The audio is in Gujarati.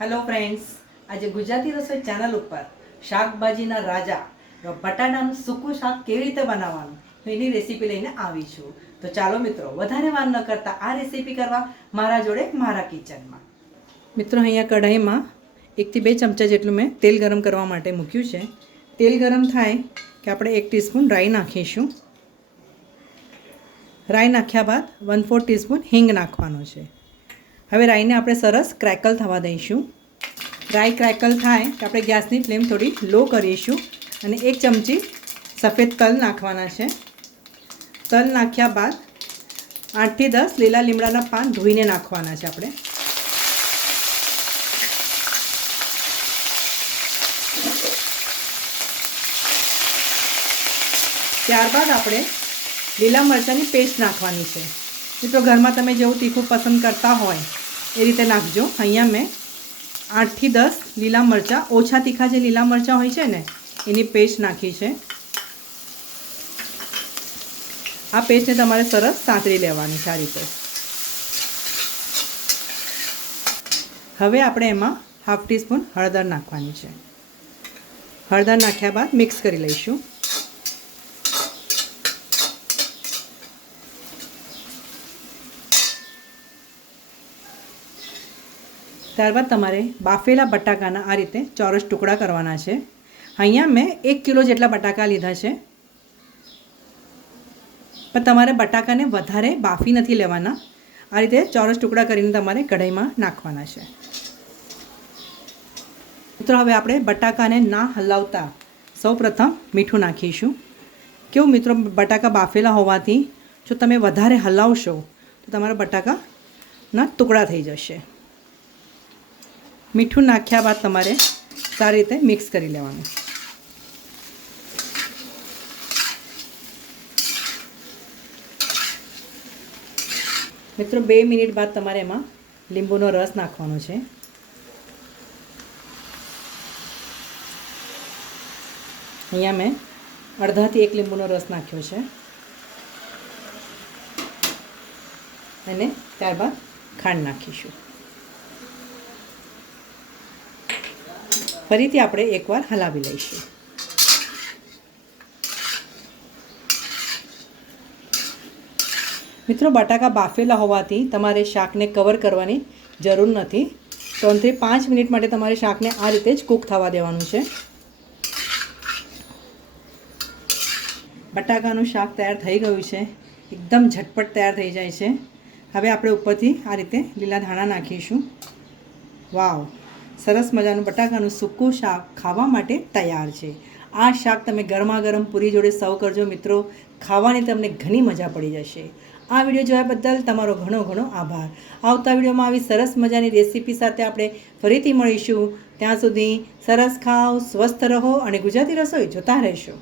હેલો ફ્રેન્ડ્સ, આજે ગુજરાતી રસોઈ ચેનલ ઉપર શાકભાજીના રાજા બટાટાનું સૂકું શાક કેવી રીતે બનાવવાનું એની રેસીપી લઈને આવી છું. તો ચાલો મિત્રો, વધારે વાર ન કરતા આ રેસીપી કરવા મારા જોડે મારા કિચનમાં. મિત્રો, અહીંયા કઢાઈમાં 1 થી 2 ચમચા જેટલું મેં તેલ ગરમ કરવા માટે મૂક્યું છે. તેલ ગરમ થાય કે આપણે 1 ટીસ્પૂન રાઈ નાખીશું. રાઈ નાખ્યા બાદ 1/4 ટીસ્પૂન હિંગ નાખવાનો છે. હવે રાઈને આપણે સરસ ક્રેકલ થવા દઈશું. રાઈ ક્રેકલ થાય કે આપણે ગેસની ફ્લેમ થોડી લો કરીશું અને 1 ચમચી સફેદ તલ નાખવાના છે. તલ નાખ્યા બાદ 8 થી 10 લીલા લીમડાના પાન ધોઈને નાખવાના છે આપણે. ત્યારબાદ આપણે લીલા મરચાંની પેસ્ટ નાખવાની છે. મિત્રો, ઘરમાં તમે જેવું તીખું પસંદ કરતા હોય એ રીતે નાખજો. અહીંયા મેં 8 થી 10 લીલા મરચાં, ઓછા તીખા જે લીલા મરચાં હોય છે ને એની પેસ્ટ નાખી છે. આ પેસ્ટને તમારે સરસ સાંતળી લેવાની છે આ રીતે. હવે આપણે એમાં 1/2 ટીસ્પૂન હળદર નાખવાની છે. હળદર નાખ્યા બાદ મિક્સ કરી લઈશું. ત્યારબાદ તમારે બાફેલા બટાકાના આ રીતે ચોરસ ટુકડા કરવાના છે. અહીંયા મેં 1 કિલો જેટલા બટાકા લીધા છે, પણ તમારે બટાકાને વધારે બાફી નથી લેવાના. આ રીતે ચોરસ ટુકડા કરીને તમારે કઢાઈમાં નાખવાના છે. મિત્રો, હવે આપણે બટાકાને ના હલાવતા સૌપ્રથમ મીઠું નાખીશું. કેવું મિત્રો, બટાકા બાફેલા હોવાથી જો તમે વધારે હલાવશો તો તમારા બટાકાના ટુકડા થઈ જશે. મીઠું નાખ્યા બાદ તમારે સારી રીતે મિક્સ કરી લેવાનું. મિત્રો, 2 મિનિટ બાદ તમારે એમાં લીંબુનો રસ નાખવાનો છે. અહીંયા મેં અડધાથી 1 લીંબુનો રસ નાખ્યો છે અને ત્યારબાદ ખાંડ નાખીશું. ફરીથી આપણે એકવાર હલાવી લઈશું. મિત્રો, બટાકા બાફેલા હોવાથી તમારે શાકને કવર કરવાની જરૂર નથી. 3 થી 5 મિનિટ માટે તમારે શાકને આ રીતે જ કૂક થવા દેવાનું છે. બટાકાનું શાક તૈયાર થઈ ગયું છે. એકદમ ઝટપટ તૈયાર થઈ જાય છે. હવે આપણે ઉપરથી આ રીતે લીલા ધાણા નાખીશું. વાવ, સરસ મજાનું બટાકાનું સૂકું શાક ખાવા માટે તૈયાર છે. આ શાક તમે ગરમા ગરમ પૂરી જોડે સર્વ કરજો મિત્રો. ખાવાની તમને ઘણી મજા પડી જશે. આ વિડીયો જોયા બદલ તમારો ઘણો ઘણો આભાર. આવતા વિડીયોમાં આવી સરસ મજાની રેસીપી સાથે આપણે ફરીથી મળીશું. ત્યાં સુધી સરસ ખાઓ, સ્વસ્થ રહો અને ગુજરાતી રસોઈ જોતા રહેશો.